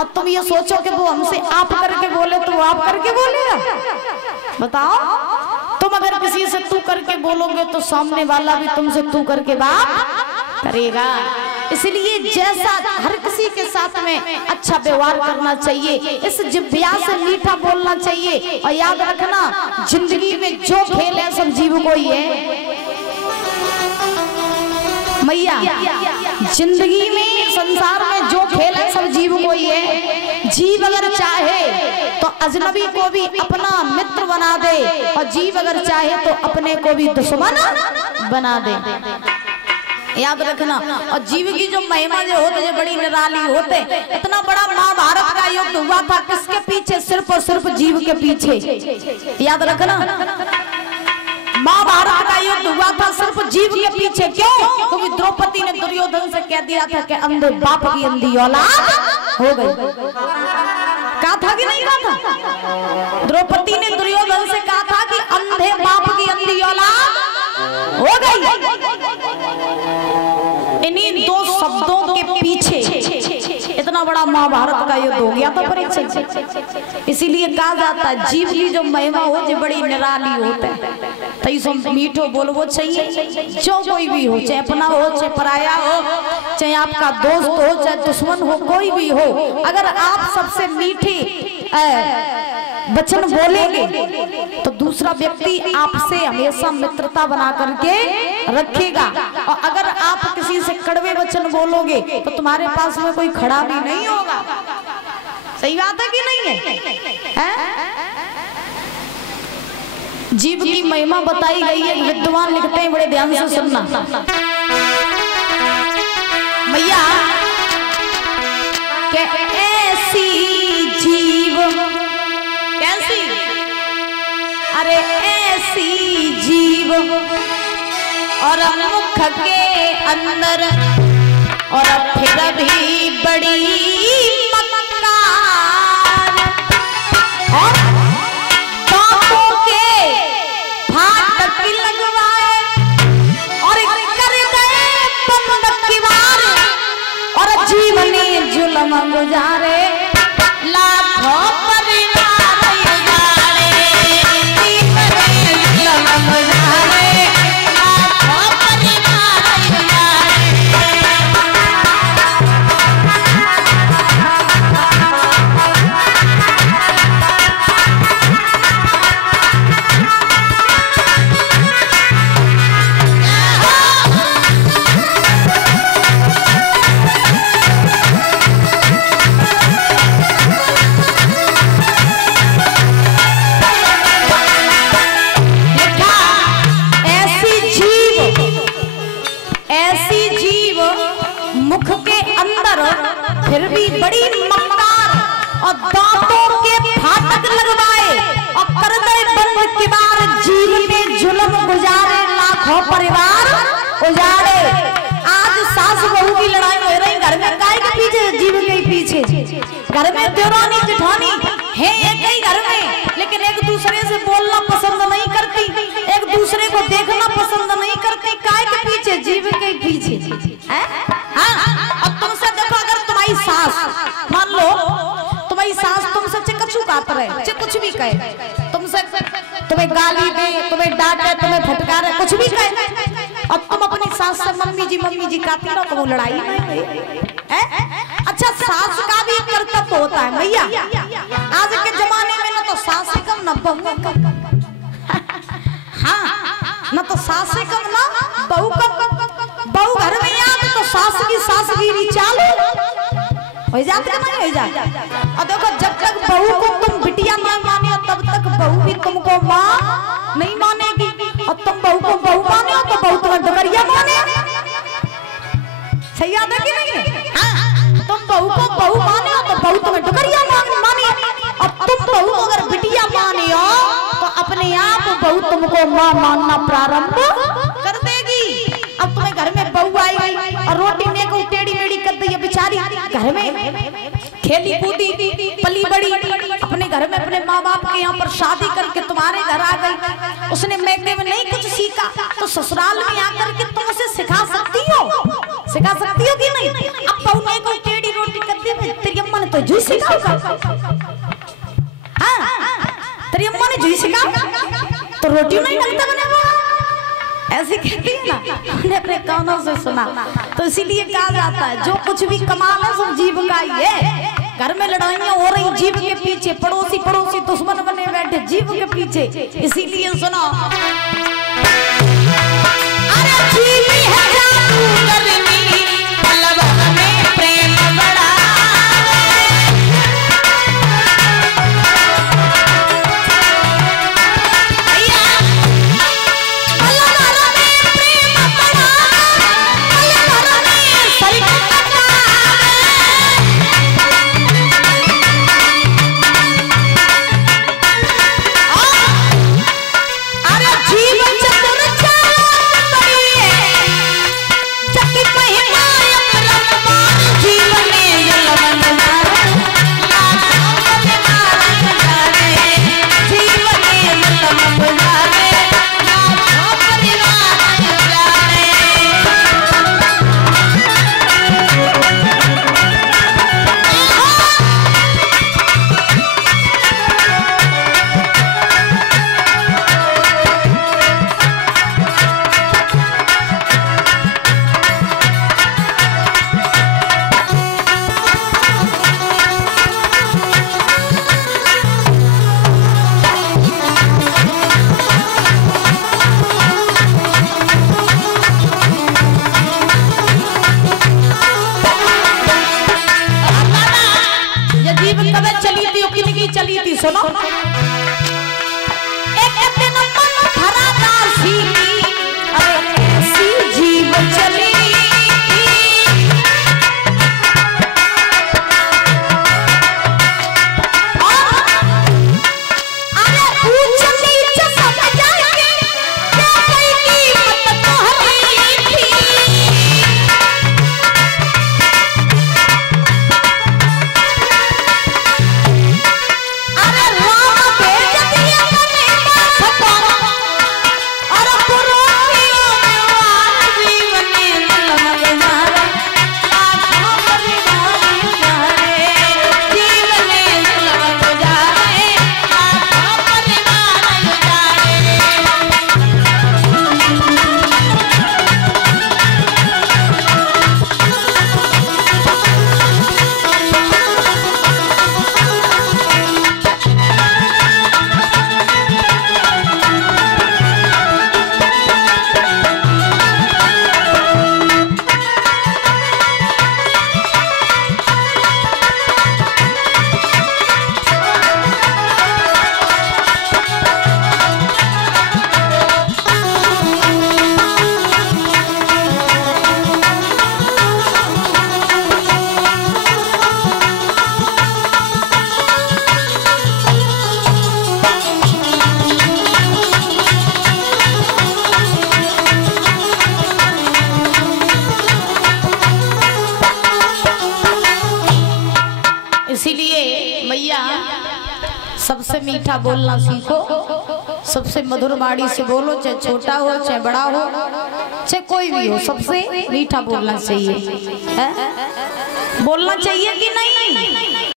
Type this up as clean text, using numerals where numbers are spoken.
और तुम ये सोचो कि वो हमसे आप करके बोले तो वो आप करके बोलेगा? बताओ। तुम अगर किसी से तू करके बोलोगे तो सामने वाला भी तुमसे तू करके बात करेगा। इसलिए जैसा हर किसी के साथ में अच्छा व्यवहार करना चाहिए, इस जिह्वा से मीठा बोलना चाहिए। और याद रखना, जिंदगी में जो खेल है सब जीव को ही है मैया। जिंदगी में संसार में जो खेल है सब जीव को ही है। जीव अगर चाहे तो अजनबी को भी अपना मित्र बना दे, और जीव अगर चाहे तो अपने को भी दुश्मन बना दे। याद रखना। और जीव की जो महिमा जो होते जो बड़ी निराली होते। इतना बड़ा महाभारत का युद्ध हुआ था किसके पीछे? सिर्फ और सिर्फ जीव के पीछे। याद रखना, महाभारत का युद्ध हुआ था सिर्फ जीव के पीछे। क्यों? क्योंकि द्रौपदी ने दुर्योधन से कह दिया था कि अंधे बाप की अंधी औलाद हो गई। कहा था कि नहीं कहा था? द्रौपदी ने दुर्योधन से कहा था कि अंधे बाप की अंधी औलाद हो गई। इन्हीं दो शब्दों के पीछे इतना बड़ा महाभारत का युद्ध हो गया था परीक्षा। इसीलिए कहा जाता है जीव की जो महिमा हो जो बड़ी निराली होता है। तई सो मीठो बोलवो चाहिए, जो कोई भी हो, चाहे अपना हो चाहे पराया हो, चाहे आपका दोस्त हो चाहे दुश्मन हो, कोई भी हो, अगर आप सबसे मीठी वचन बोलेंगे तो दूसरा व्यक्ति आपसे हमेशा मित्रता बना करके रखेगा। और अगर आप किसी से कड़वे वचन बोलोगे तो तुम्हारे पास में कोई खड़ा भी नहीं होगा। सही बात है कि नहीं है? जीव की महिमा बताई गई है। विद्वान लिखते हैं, बड़े ध्यान से सुनना मैया। ऐसी जीव, कैसी? अरे ऐसी जीव और मुख के अंदर और फिर भी बड़ी मक्कार, और दांतों के फाटक लगवाए और कर गए बंद किवार, और जीवनी जुल्म गुजारे लाखों फिर भी बड़ी मक्कार और दांतों के फाटक लगवाए और कर गए बंद किवार, जीव में जुल्म गुजारे लाखों परिवार उजाड़े। आज सास बहू की लड़ाई हो रही घर में, गाय के पीछे? जीव के पीछे। घर में देवरानी जेठानी है एक ही घर में, लेकिन एक दूसरे से बोलना पसंद नहीं करती, एक दूसरे को देखना पसंद नहीं करती। गाय के पीछे? जीव के पीछे। अब तुमसे देखो, अगर तुम्हारी सास, मान लो तुम्हारी सास तुमसे चिकचू काट रहे, कुछ भी कहे तुमसे, तुम्हें गाली दे, तुम्हें डांटे, तुम्हें फटकारे, कुछ भी कहे, और तुम अपनी सास से मम्मी जी कहती रहो तो वो लड़ाई है। अच्छा, सास का भी कर्तव्य होता है मैया। आज के जमाने में ना तो सास से कम ना बहू कम, हाँ, ना तो सास से कम ना बहू कम। बहू घर में आए तो सास की सासगिरी चालू हो जाती है, नहीं हो जाती। और देखो, जब तक बहू को तुम बिटिया ना माने तब तक बहू भी तुमको माँ नहीं मानेगी, और तुम बहू को बहू माने हो तो बहू तुम्हें डगरिया माने। सही याद है कि नहीं? हाँ, तुम बहू को बहू माने हो तो बहू तुम्हें डगरिया माने, और तुम बहू को अगर बिटिया माने हो तो अपने आप बहू तुमको माँ मानना प्रारंभ कर देगी। अब तुम्हें घर में बहू आई और रोटी ने को टेढ़ी मेढ़ी कर दी, बेचारी घर में खेली कूदी पली बड़ी, अपने घर में अपने माँ बाप के यहाँ पर शादी करके तुम्हारे घर आ गई। उसने मैके में नहीं कुछ सीखा तो ससुराल में आकर के तुम उसे सिखा सकती हो कि नहीं? अब बहू ने को टेढ़ी रोटी कर दी, तेरी अम्मा ने तो तो जुई सिखाओ तेरी अम्मा ने जुई सिखाओ तो रोटी नहीं लगता बनेगा, ऐसे कहती है ना, हमने अपने कानों से सुना। तो इसीलिए कहा जाता है जो कुछ भी कमाल है सब जीव का ही है। घर में लड़ाइयां हो रही जीव के पीछे, पड़ोसी पड़ोसी दुश्मन बने बैठे जीव के पीछे। इसीलिए सुनो, अरे जीव है जादू करनी पलव में प्रेम बड़ा, चली थी सुनो, एक दिन मन भरा दासी अरे ऐसी जीव चली, अरे ऊंच नीच सब जाके क्या कोई कीमत तो हरी थी, इसीलिए मैया सबसे मीठा बोलना सीखो, सबसे मधुर वाणी से बोलो, चाहे छोटा हो चाहे बड़ा हो चाहे कोई भी हो, सबसे मीठा बोलना चाहिए, बोलना चाहिए कि नहीं।